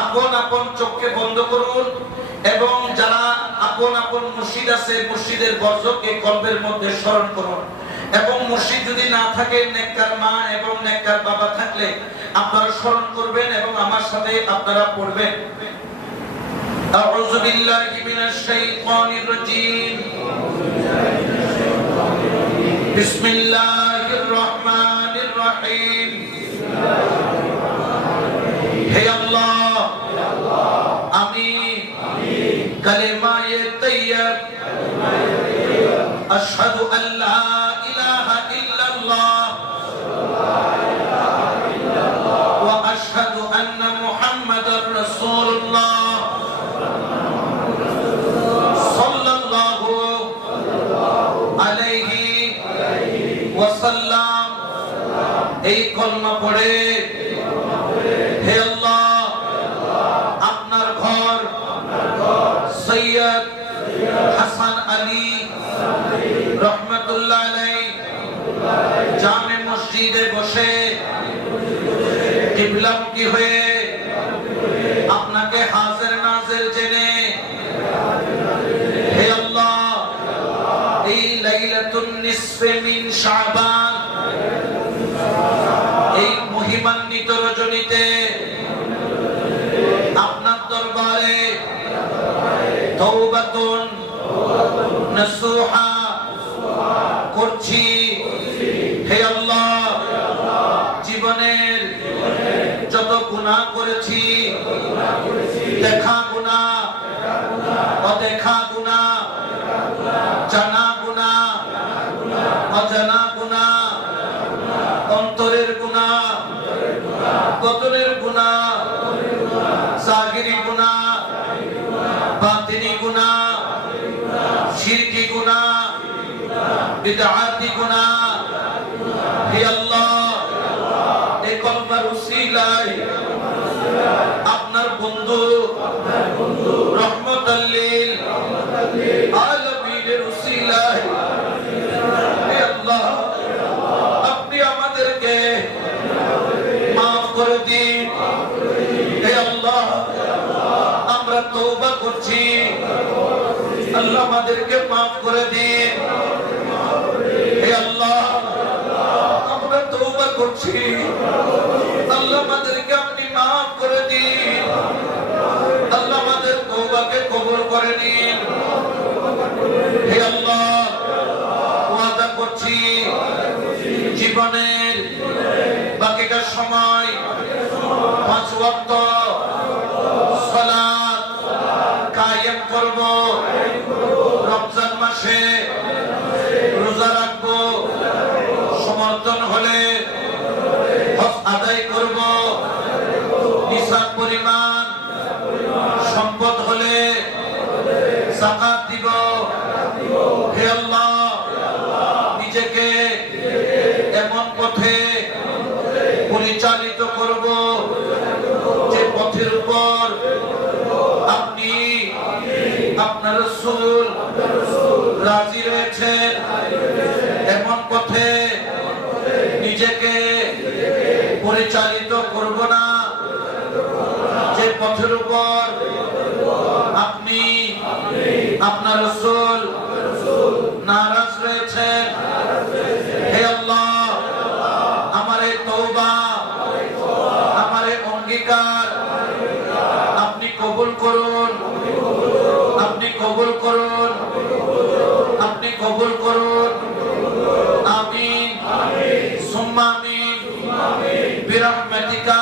আপন আপন চোখকে বন্ধ করুন এবং যারা আপন আপন মসজিদ আছে মসজিদের বর্জ্যকে কলবের মধ্যে স্মরণ করুন এবং মসজিদ যদি না থাকে নেককার মা এবং নেককার বাবা থাকলে আপনারা স্মরণ করবেন এবং আমার সাথে আপনারা পড়বেন। আউযু বিল্লাহি মিনাশ শাইতানির রাজীম। বিসমিল্লাহির রহমানির রহিম। হে আল্লাহ, আমি কালেমায়ে তাইয়্যিব আশহাদু আল্লা ইলাহা ইল্লাল্লাহ ওয়া আশহাদু আন্না মুহাম্মাদার রাসূলুল্লাহ সাল্লাল্লাহু আলাইহি ওয়াসাল্লাম। এই কলমা পড়ে হে আল্লাহ, আপনার ঘর সৈয়দ হাসান আলী রহমাতুল্লাহ আলাইহি জামে মসজিদে বসে কিবলামুখী হয়ে আপনাকে হাজির নাজির জেনে হে আল্লাহ, এই লাইলাতুন নিসফে মিন শাবান এই মহিমান্বিত রজনীতে আপনার দরবারে তওবাতুন নাসুহা করছি। হে আল্লাহ, জীবনের যত গুনাহ করেছি, দেখা গুনাহ, অদেখা গুনাহ, জানা গুনাহ, অজানা গুনাহ, অন্তরের গুনাহ, বদনের গুনাহ, জাহিরি গুনাহ, বাতিনি গুনাহ, শিরকি গুনাহ, বিদআতি গুনাহ। হে আল্লাহ, এই কলমার উসিলায় আপনার বন্ধু রহমাতাল লিল আলামিনের উসিলায় হে আল্লাহ, আপনি আমাদেরকে মাফ করে দিন। হে আল্লাহ, আমরা তওবা করছি, আল্লাহ আমাদেরকে মাফ করে দিন। হে আল্লাহ, আমরা তওবা করছি, আল্লাহ আমাদেরকে আপনি মাফ করে দিন। আল্লাহ আমাদের তওবাকে কবুল করে নিন। হে আল্লাহ, ওয়াদা করছি জীবনের বাকিটা সময় 5 ওয়াক্ত সালাত কায়েম করব, রমজান মাসে রোজা রাখব, সমর্থন হলে হজ আদায় করব, নিসাব পরিমাণ সম্পদ হলে যাকাত দিব। হে আল্লাহ, নিজেকে এমন পথে পরিচালিত করব যে পথের উপর আপনি আপনার রাসূল রাজি রয়েছেন। এমন পথে নিজেকে পরিচালিত করব না যে পথের উপর আপনি আপনার রাসূল নারাজ রয়েছেন। হে আল্লাহ, আমার এই তওবা, আমার এই অঙ্গীকার আপনি কবুল করুন, আপনি কবুল করুন, আপনি কবুল করুন। আমিন সুম্মা আমিন বিরহমাতিকা